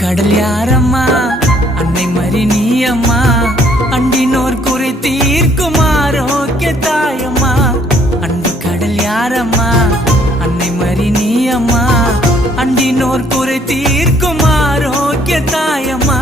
கடல் யாரம்மா அன்னை மறி நீ அம்மா அண்டினோர் குறை தீர்க்கும் ஆரோக்கிய தாயம்மா அன்பு கடல் யாரம்மா அன்னை மறி நீ அம்மா அண்டினோர் குறை தீர்க்கும் ஆரோக்கிய தாயம்மா